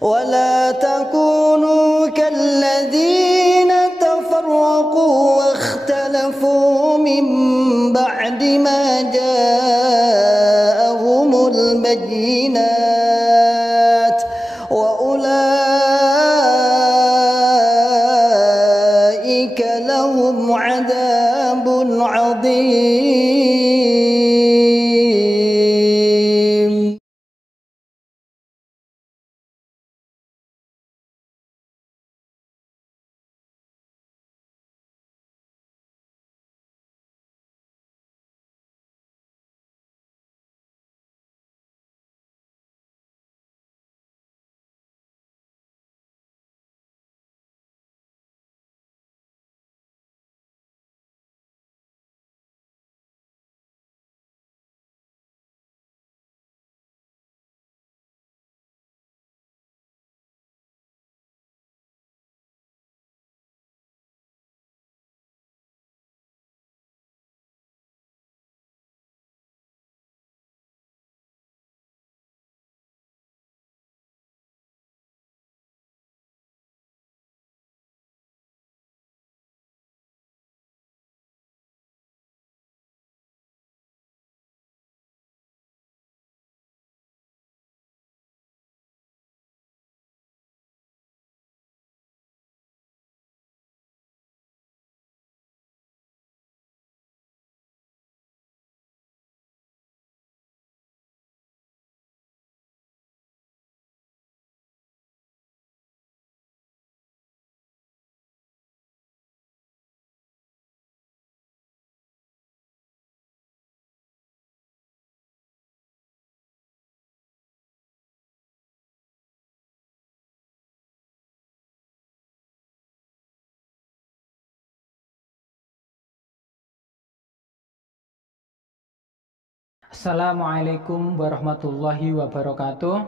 ولا تكونوا كالذين تفرقوا واختلفوا من بعد ما جاءهم البينات وأولئك لهم عذاب عظيم. Assalamualaikum warahmatullahi wabarakatuh.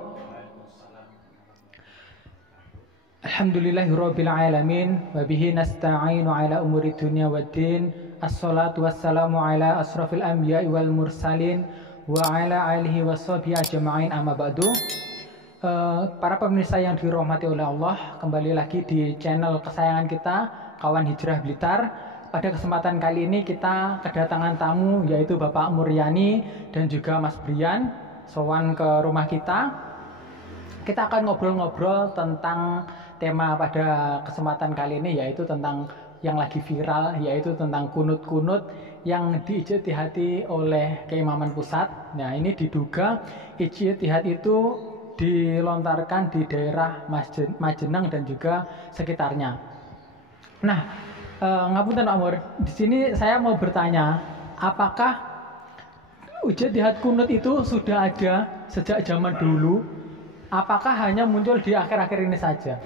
Alhamdulillahirabbil alamin wa bihi nasta'inu ala umuri dunya waddin. Assalatu wassalamu ala asrafil anbiya'i wal mursalin wa ala alihi washabihi ajma'in, amma ba'du. Para pemirsa yang dirahmati oleh Allah, kembali lagi di channel kesayangan kita, Kawan Hijrah Blitar. Pada kesempatan kali ini kita kedatangan tamu, yaitu Bapak Muryani dan juga Mas Brian sowan ke rumah kita. Kita akan ngobrol-ngobrol tentang tema pada kesempatan kali ini, yaitu tentang yang lagi viral, yaitu tentang kunut-kunut yang diijtihadi oleh Keimaman Pusat. Nah, ini diduga ijtihad itu dilontarkan di daerah Majenang dan juga sekitarnya. Nah, ngapunten Pak Mur, di sini saya mau bertanya, apakah ijtihad kunut itu sudah ada sejak zaman dulu? Apakah hanya muncul di akhir-akhir ini saja?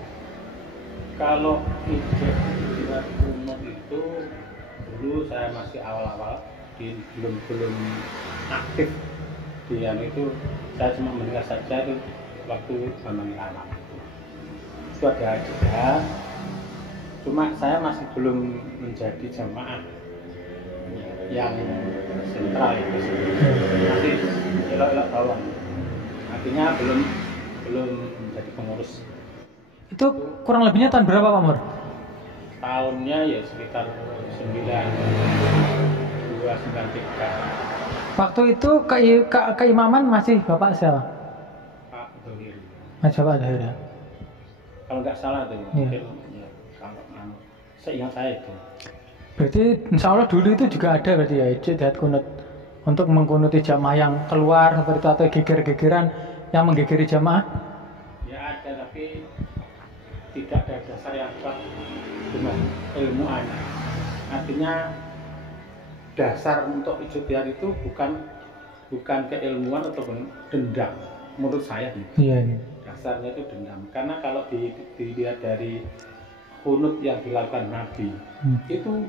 Kalau ijtihad kunut itu dulu saya masih awal-awal, belum aktif di yang itu, saya cuma mendengar saja itu waktu zaman lama itu ada juga. Cuma saya masih belum menjadi jamaah yang sentral itu, masih elok-elok bawah, artinya belum menjadi pengurus. Itu kurang lebihnya tahun berapa Pak Mur? Tahunnya ya sekitar 92-93. Waktu itu keimaman masih Bapak siapa? Pak Dohir. Mas Bapak Dohir. Kalau nggak salah tuh. Iya. Seingat saya itu. Berarti insya Allah dulu itu juga ada berarti ya ijtihad kunut untuk mengkunuti jamaah yang keluar seperti itu, atau geger-gegeran yang menggegeri jamaah? Ya ada, tapi tidak ada dasar yang kuat dengan ilmuwan. Artinya dasar untuk ijtihad itu bukan keilmuan atau dendam, menurut saya. Iya. Dasarnya itu dendam, karena kalau dilihat dari kunut yang dilakukan Nabi, itu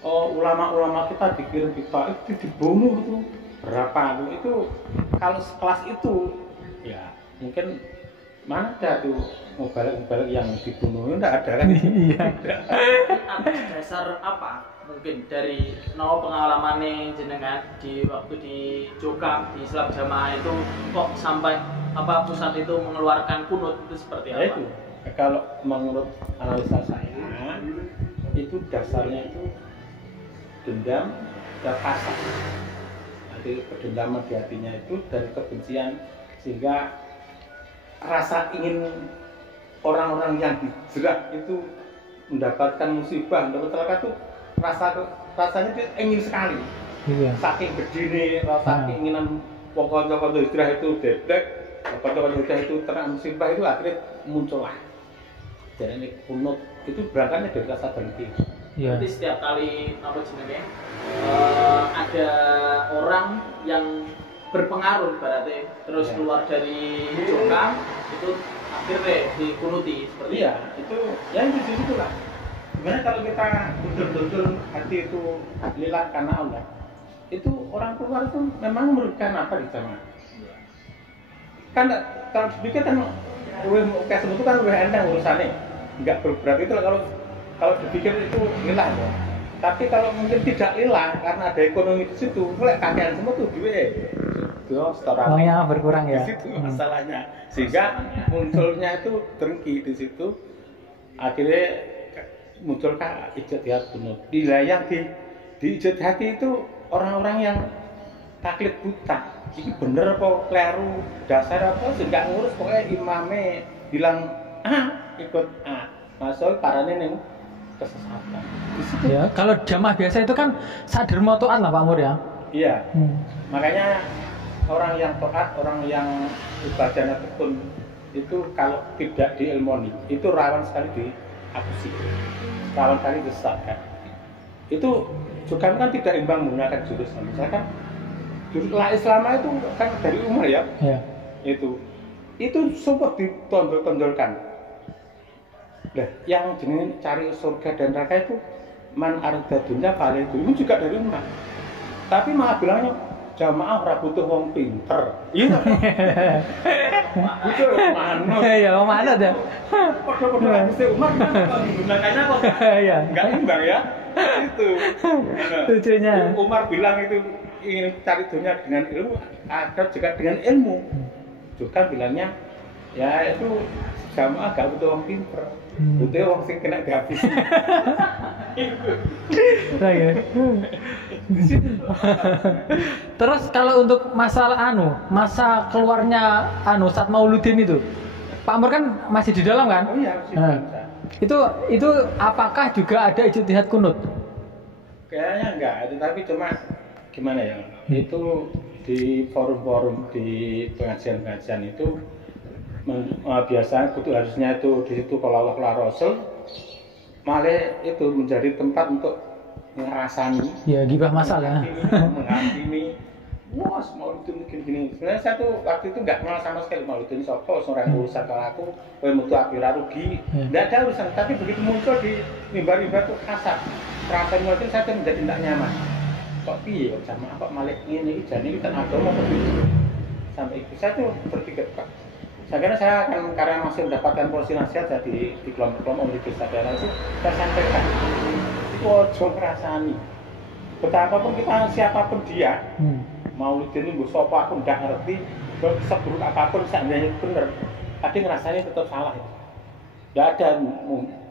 ulama-ulama kita dikirim di Taif itu dibunuh itu berapa itu, kalau sekelas itu ya mungkin mana ada tuh mubalik yang dibunuh, enggak ada kan? Iya. Atas dasar apa? Mungkin dari pengalaman jenengan di waktu di Jokap di Islam Jamaah itu kok sampai apa pusat itu mengeluarkan kunut itu seperti Ya apa? itu, kalau menurut analisa saya itu dasarnya itu dendam dan hasad. Jadi kedendaman di hatinya itu dari kebencian, sehingga rasa ingin orang-orang yang dijerat itu mendapatkan musibah, mendapat celaka itu rasanya dia ingin sekali. Iya. Saking gede rasa keinginan pokok-pokok hijrah itu deblek, pokok-pokok hijrah itu terkena musibah itu akhirnya muncullah. Jadi ini kunut itu berangkatnya dari rasa dengki. Iya. Jadi setiap kali apa jenenge ada orang yang berpengaruh berarti terus Ya. keluar dari jokang itu akhirnya dikunuti seperti Iya, itu ya itu di situ lah. Gimana kalau kita betul-betul hati itu lillah karena Allah, itu orang keluar itu memang merugikan apa di sana? Kan kalau dipikir kan kayak sebut itu kan lebih enteng urusannya, nggak berat itu kalau dipikir itu lillah ya. Tapi kalau mungkin tidak lillah karena ada ekonomi di situ, mulai kakean semua tuh duit. Itu setoran. Uangnya berkurang ya. Di situ masalahnya, sehingga munculnya itu dengki di situ, akhirnya munculkah ijtihad kunut. Yang di ijtihad itu orang-orang yang taklid buta. Ini bener apa kleru, dasar apa sehingga ngurus, pokoknya imamnya bilang ikut masuk parane ning kesesatan. Di situ. Ya, kalau jamaah biasa itu kan sadar mau taat lah Pak Mur ya. Iya. Makanya orang yang taat, orang yang ibadahnya tekun itu kalau tidak diilmoni itu rawan sekali diakusi, rawan sekali disesatkan. Itu juga kan tidak imbang menggunakan jurus. Misalkan jurus la Islam itu kan dari Umar ya. Iya. Itu sempat ditonjol-tonjolkan. Nah, yang jenenge cari surga dan neraka itu man arda dunya fale itu juga dari Umar. Tapi malah bilangnya jamaah ora butuh wong pinter. Iya. Butuh wong manut. Iya, wong manut ya. Padha-padha hadise Umar kan menggunakannya kok. Iya. Enggak imbang ya. Itu. Lucunya. Umar bilang itu ingin cari dunia dengan ilmu, akhir juga dengan ilmu. Juga bilangnya ya itu jamaah gak butuh wong pinter. Butuh wong sing kena dihabisi. Oke. Terus kalau untuk masalah masa keluarnya Ustadz Mauludin itu, Pak Amr kan masih di dalam kan? Oh iya, Nah, itu apakah juga ada ijtihad kunut? kayaknya enggak, tapi cuma gimana ya? Itu di forum-forum di pengajian-pengajian itu biasanya itu harusnya itu di situ kalau Allah Rasul malah itu menjadi tempat untuk ngerasani Ya gibah masal ya. menghakimi wah Mauludin gini. Sebenarnya saya tuh waktu itu nggak kenal sama sekali Mauludin sopo, seorang urusan kalau aku mutu akhirnya rugi, nggak ada urusan. Tapi begitu muncul di mimbar-mimbar tuh kasar, perasaan Mauludin saya tuh menjadi tidak nyaman. Kok piye kok sama apa malik ini jadi kan agama begitu. Sampai itu saya tuh berpikir Pak, saya kira saya akan karena masih mendapatkan porsi nasihat jadi di kelompok-kelompok di daerah itu saya sampaikan itu ojo ngerasani betapapun kita siapapun dia Mauludin itu sopo aku nggak ngerti seburuk apapun seandainya bener tapi ngerasani tetap salah itu nggak ada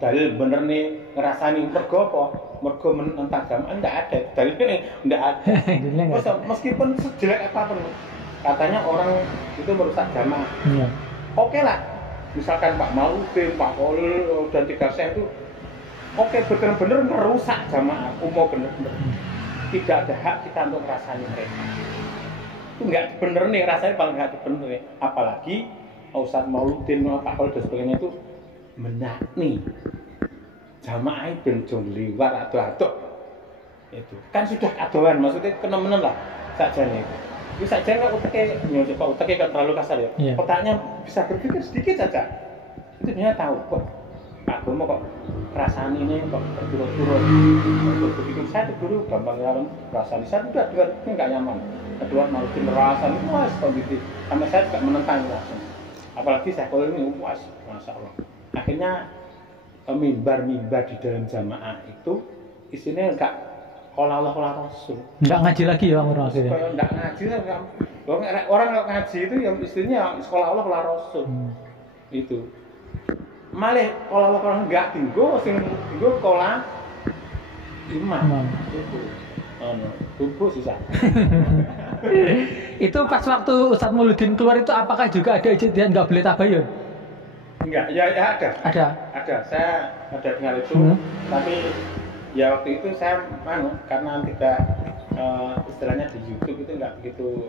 dalil bener nih ngerasani mergo apa mergo menentang jamaah nggak ada dalil ini nggak ada meskipun sejelek apapun katanya orang itu merusak jamaah. Iya. Oke lah, misalkan Pak Mauludin, Pak Kolil dan tiga saya itu oke benar-benar merusak jamaah umum benar-benar. Tidak ada hak kita untuk merasani mereka. Itu nggak bener nih rasanya paling nggak bener nih. Apalagi Ustadz Mauludin, Pak Kolil dan sebagainya itu menakni jamaah ben jong liwat atau itu kan sudah adoan maksudnya kena-menen lah saja nih. Bisa aja utaknya, nyuruh utaknya kan terlalu kasar ya. Yeah. Otaknya bisa berpikir sedikit saja. Itu dia tahu kok agama kok perasaan ini kok berturut-turut. Begitu saya dulu gampang lawan perasaan saya udah dengar ini nggak nyaman. Kedua Mauludin perasaan itu was kondisi. Sama saya juga menentang perasaan. Apalagi saya kalau ini was, masya Allah. Akhirnya mimbar-mimbar di dalam jamaah itu isinya enggak Qala Allah qala Rasul. Enggak ngaji lagi ya Pak akhirnya. Supaya enggak ngaji kan. Orang kalau ngaji itu yang istilahnya sekolah Allah qala Rasul. Itu. Malih qala Allah qala enggak dinggo sing dinggo qala imam. Itu. Tubuh susah. Itu pas waktu Ustadz Mauludin keluar itu apakah juga ada ijtihad nggak boleh tabayun? Enggak, ya ada. Ada. Saya ada dengar itu, tapi ya waktu itu saya karena tidak istilahnya di YouTube itu enggak begitu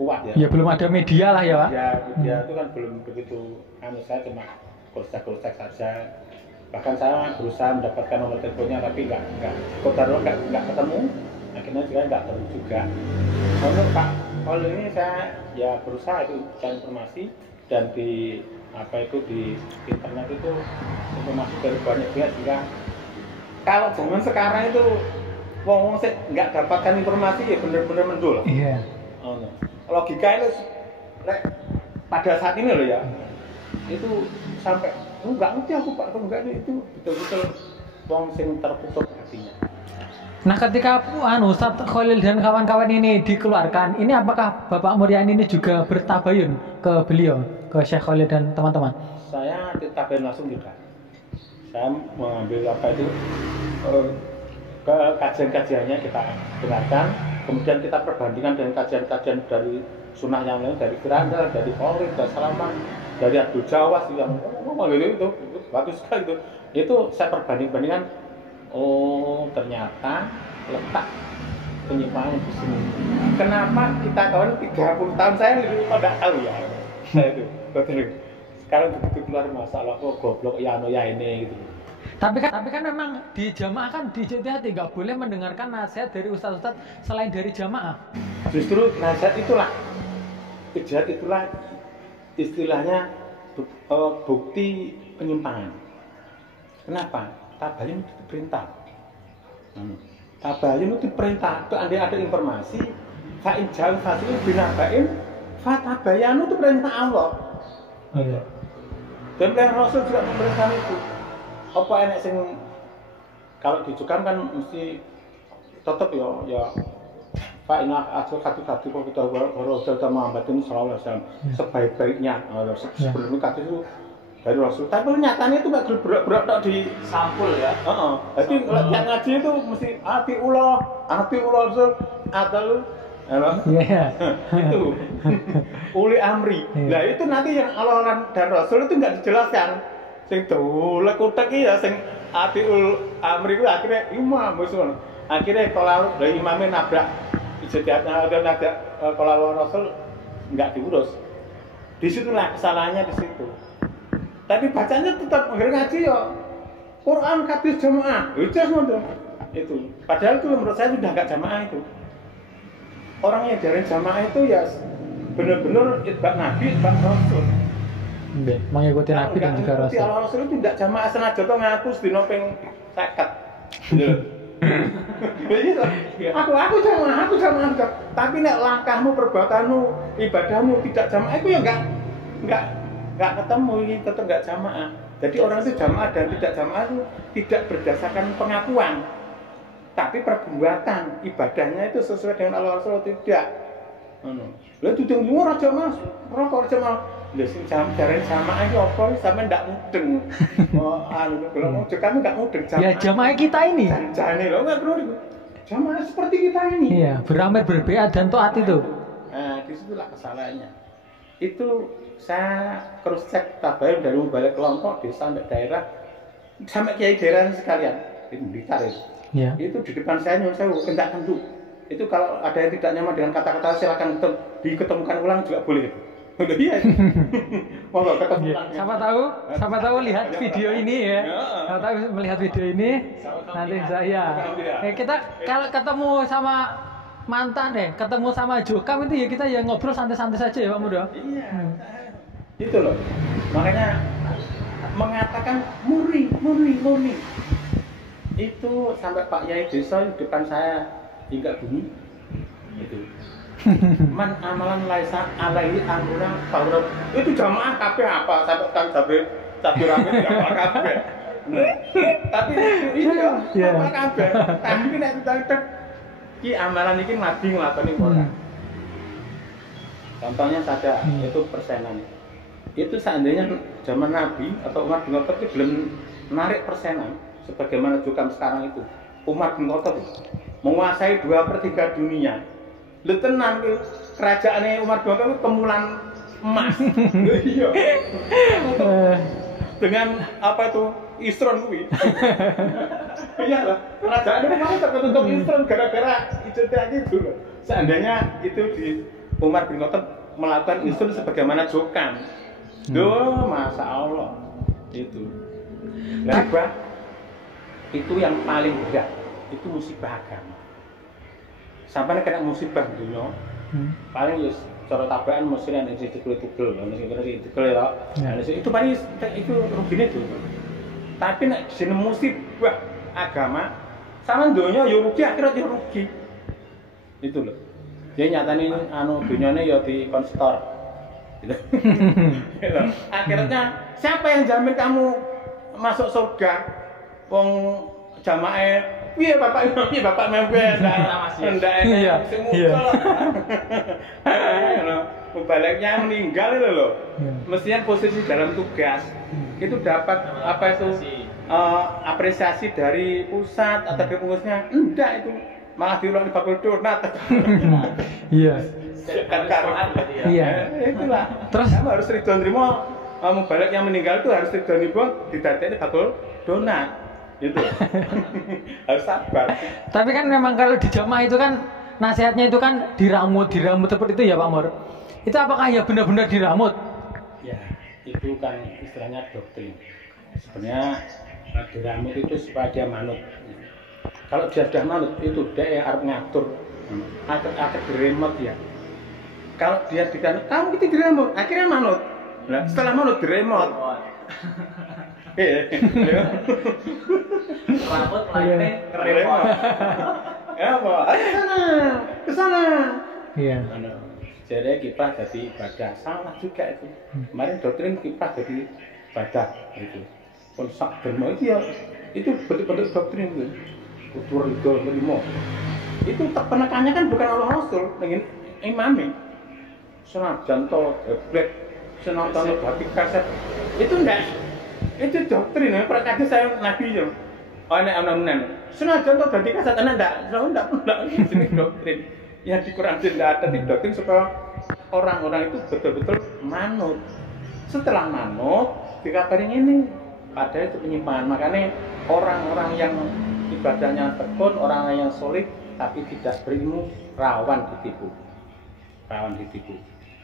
kuat ya. Ya belum ada media lah ya Pak. Ya media itu kan belum begitu. Saya cuma cross-check saja. Bahkan saya berusaha mendapatkan nomor teleponnya tapi enggak ketemu. Akhirnya juga nggak tahu juga. Untuk Pak Paul ini saya ya berusaha itu cari informasi dan di di internet itu informasi dari banyak pihak juga. Kalau zaman sekarang itu wong sih nggak dapatkan informasi ya bener-bener mendul. Iya. Logika itu pada saat ini loh ya itu sampai nggak ngerti aku Pak enggak itu betul-betul wong sing tertutup hatinya. Nah ketika Ustadz Khalil dan kawan-kawan ini dikeluarkan, ini apakah Bapak Murian ini juga bertabayun ke beliau, ke Syekh Khalil dan teman-teman? Saya tabayun langsung tidak. Saya mengambil ke kajian-kajiannya kita dengarkan, kemudian kita perbandingkan dengan kajian-kajian dari sunnah yang lain, dari Firanda, dari Khalid, dari Salaman, dari Abdul Jawas yang itu bagus sekali itu. Itu saya perbanding-bandingkan. Oh ternyata letak penyimpangan di sini. Kenapa kita kawan 30 tahun saya lebih pada tahu ya. Saya itu betul. Sekarang begitu keluar masalah kok goblok ya ini gitu. Tapi kan memang di jamaah kan di ijtihad nggak boleh mendengarkan nasihat dari ustaz-ustaz selain dari jamaah. Justru nasihat itulah ijtihad itulah istilahnya bukti penyimpangan. Kenapa? Tabayun itu diperintah. Tabayun itu diperintah. Itu ada informasi. Fa'in jauh fasil binabain. Fatabayanu itu perintah Allah. Iya. Dan perintah Rasul juga memerintahkan itu. Apa enak sing kalau dijukan kan mesti tetap ya Fa'inah asal kati-kati kok kita Rasul sama Muhammad sallallahu alaihi wasallam sebaik-baiknya. Sebelum kati itu dari Rasul, tapi nyatanya itu nggak berat-berat di sampul ya. Jadi yang ngaji itu mesti hati ulah Rasul, adal, itu uli amri. Nah itu nanti yang Allah dan Rasul itu nggak dijelaskan. Sing dolek kutek ya, sing hati amri itu akhirnya imam musuh. Akhirnya kalau dari imamnya nabrak ijtihadnya dan nabrak kalau Rasul nggak diurus. Disitulah kesalahannya di situ. Tapi bacanya tetap ngaji ya. Quran hadis jamaah. Itu. Padahal itu menurut saya sudah enggak jamaah itu. Orang yang dari jamaah itu ya benar-benar itba Nabi, itba Rasul. Mengikuti Nabi dan juga Rasul. Kalau Rasul itu tidak jamaah senajan to ngaku sedina ping 50. Aku jamaah. Tapi nek langkahmu, perbuatanmu, ibadahmu tidak jamaah itu ya enggak ketemu, ini tetap enggak jamaah. Jadi orang itu jamaah dan tidak jamaah itu tidak berdasarkan pengakuan, tapi perbuatan ibadahnya itu sesuai dengan Allah Rasul tidak. Lalu tudung lumur aja mas, rokok aja mas. Lalu sing jamaah jamaah itu apa? Sampai ndak mudeng. Kalau mau kamu nggak mudeng jamaah. Ya jamaah kita ini. Jangan lo nggak perlu jamaah seperti kita ini. Iya, beramal berbeat dan taat itu. Nah, disitulah kesalahannya. Itu saya cross check tabayun dari balik kelompok desa sampai daerah sampai kiai daerah sekalian itu Blitar itu. Ya. Itu di depan saya nyuruh saya kendak kenduk. Itu kalau ada yang tidak nyaman dengan kata-kata silakan diketemukan ulang juga boleh. Udah iya. Monggo ketemukan. Siapa tahu lihat video ini ya. Siapa tahu melihat video ini nanti saya. Kita kalau ketemu sama mantan ketemu sama Jokam itu ya kita ya ngobrol santai-santai saja ya Pak Muda. Iya. Itu loh. Makanya mengatakan murni. Itu sampai Pak Yai Desa di depan saya hingga bunyi. Itu. Man amalan laisa alaihi amruna fa'rud. Itu jamaah kabeh apa sampai kan cabe rame jamaah kabeh. Tapi itu ya kabeh. Tapi nek Ki amalan iki nabi nglakoni ora. Contohnya saja itu persenan. Itu seandainya zaman Nabi atau Umar bin Khattab itu belum menarik persenan sebagaimana jukam sekarang itu. Umar bin Khattab menguasai 2/3 dunia. Lu tenang ke kerajaannya Umar bin Khattab itu temulan emas. Iya. Dengan apa itu Isron kuwi. Iya lah, kerajaan itu memang tertutup Isron gara-gara itu tadi itu loh. Seandainya itu di Umar bin Khattab melakukan Isron sebagaimana jokam. Duh, Masya Allah itu. Riba itu yang paling berat, itu musibah agama. Sampai kena musibah dunia, paling ya cara tabakan mesti yang ditegel-tegel, itu paling itu ruginya itu. Tapi nek jeneng musibah agama, sama dunia ya rugi, akhirat ya rugi. Itu loh. Jadi nyatanya dunianya ya di konstor. Gitu. Akhirnya siapa yang jamin kamu masuk surga? Wong jamaah, piye bapak mempes ndak enak sing muncul. Mubaliknya meninggal itu loh. Mestinya posisi dalam tugas itu dapat apa itu apresiasi dari pusat atau dari pengurusnya. Enggak itu malah diulang di bakul donat. Iya. Iya. Itulah. Terus kamu harus ridho nerima mubalik yang meninggal itu harus ridho nerima didadekne bakul donat. Gitu. Harus sabar. Tapi kan memang kalau di jamaah itu kan nasihatnya itu kan diramut seperti itu ya Pak Mor. Itu apakah ya benar-benar diramut? Ya, itu kan istilahnya doktrin. Sebenarnya diramut itu supaya dia manut. Kalau dia sudah manut itu dia harus ngatur. Akan diremot ya. Kalau dia dikanut, kamu itu diremot, akhirnya manut. Nah, setelah manut diremot. Rambut lainnya ngeremot. Ya apa? Ke sana. Iya. Jadi kiprah jadi ibadah salah juga itu. Kemarin doktrin kiprah jadi ibadah itu. Konsak derma itu ya itu bentuk-bentuk doktrin itu. Kudur itu limo. Itu penekannya kan bukan Allah Rasul, dengan imami. Senajan to geblek, senonton batik kaset. Itu enggak. Itu doktrin, perkara saya nabi yo. Oh nek ana-anan. Senajan to batik kaset ana enggak jenis doktrin. Yang di Quran tidak ada di doktrin supaya orang-orang itu betul-betul manut. Setelah manut, dikabari ini padahal itu penyimpangan. Makanya orang-orang yang ibadahnya tekun, orang yang solid tapi tidak berilmu rawan ditipu.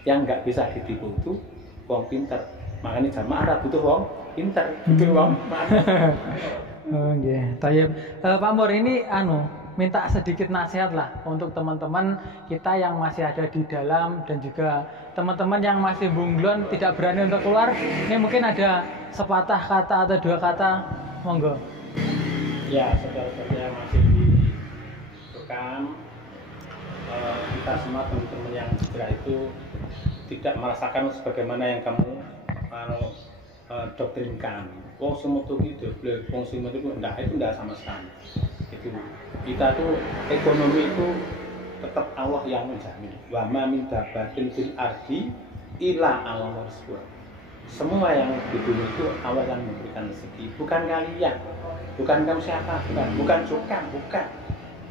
Yang nggak bisa ditipu itu wong pinter. Makanya jamaah butuh wong pinter, butuh wong manut. Oh nggih. Tayyib. Pak Mor ini minta sedikit nasihat lah untuk teman-teman kita yang masih ada di dalam dan juga teman-teman yang masih bunglon tidak berani untuk keluar. Ini mungkin ada sepatah kata atau 2 kata, monggo. Ya, saudara-saudara yang masih di Bekam, kita semua teman-teman yang hijrah itu tidak merasakan sebagaimana yang kamu doktrinkan. Wong sing metu ki doble, wong sing metu itu enggak sama sekali. Itu kita tuh ekonomi itu tetap Allah yang menjamin. Wa ma min dabatin fil ardi illa Allah rizquha. Semua yang di bumi itu Allah yang memberikan rezeki, bukan kalian, bukan kamu siapa, bukan jokam, bukan.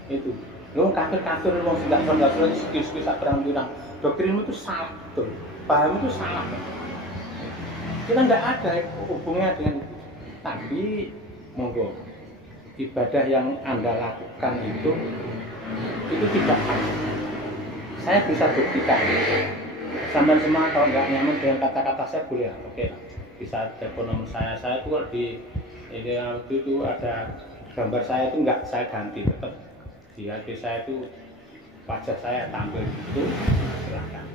Itu. Lu kafir lu sudah sekis sak perang-perang. Doktrinmu itu salah betul. Paham itu salah. Kita enggak ada hubungannya dengan itu. Tapi monggo ibadah yang Anda lakukan itu tidak ada. Saya bisa buktikan. Sampai semua kalau nggak nyaman dengan kata-kata saya boleh, oke lah. Bisa telepon nomor saya itu kalau di itu ada gambar saya itu nggak saya ganti, tetap di hati saya itu wajah saya tampil itu silakan.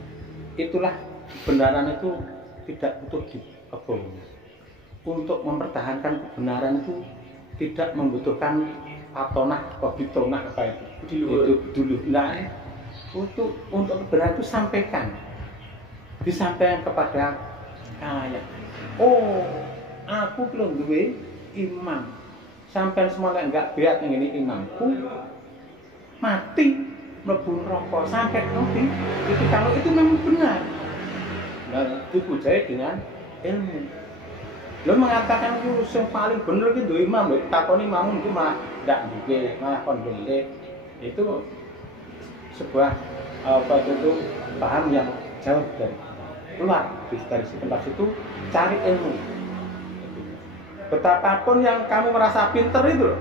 Itulah kebenaran itu tidak butuh dikebohongi. Untuk mempertahankan kebenaran itu tidak membutuhkan patonah, kobitonah apa itu dulu. Nah, untuk kebenaran itu sampaikan, disampaikan kepada kalian. Oh, aku belum duwe imam. Sampai semua enggak beat yang ini imamku. mati mlebu neraka sampai nanti. Itu kalau itu memang benar. Nah, dipujai dengan ilmu. Lo mengatakan itu yang paling benar itu imam, lo takoni imam itu malah tidak juga, malah kondelik. Itu sebuah itu paham yang jauh dari keluar dari tempat situ, cari ilmu. Betapapun yang kamu merasa pinter itu,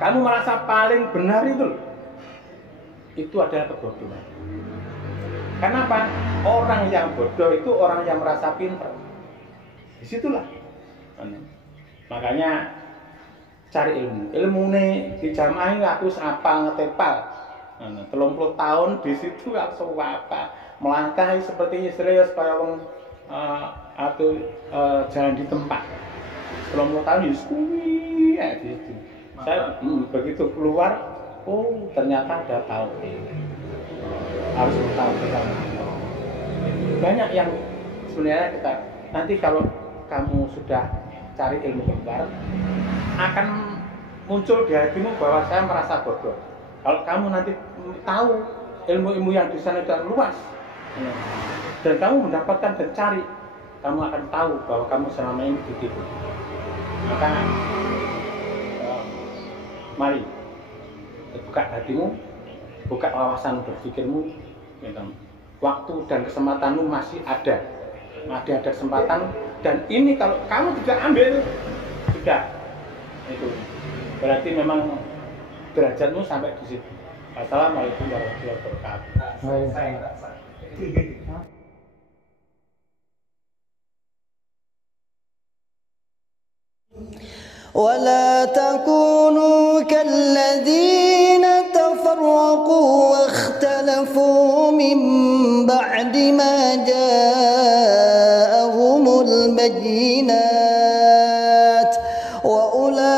kamu merasa paling benar itu adalah kebodohan. Kenapa? Orang yang bodoh itu orang yang merasa pinter. Disitulah. Makanya cari ilmu. Ilmu nih di jamaah ini aku apa ngetepal. 30 tahun di situ aku apa melangkahi seperti serius kayak wong atau jalan di tempat. 30 tahun di ya gitu. Saya begitu keluar, oh ternyata ada tahu. Harus tahu kita. Banyak yang sebenarnya kita nanti kalau kamu sudah cari ilmu keluar, akan muncul di hatimu bahwa saya merasa bodoh. Kalau kamu nanti tahu ilmu-ilmu yang di sana sudah luas, dan kamu mendapatkan dan cari, kamu akan tahu bahwa kamu selama ini ditipu. Maka mari buka hatimu, buka wawasan berpikirmu. Waktu dan kesempatanmu masih ada kesempatan, dan ini kalau kamu tidak ambil sudah itu berarti memang derajatmu sampai di situ. Assalamualaikum warahmatullahi wabarakatuh. ولا تكونوا كالذين تفرقوا واختلفوا من بعد ما جاءهم البينات وأولئك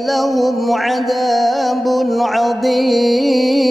لهم عذاب عظيم.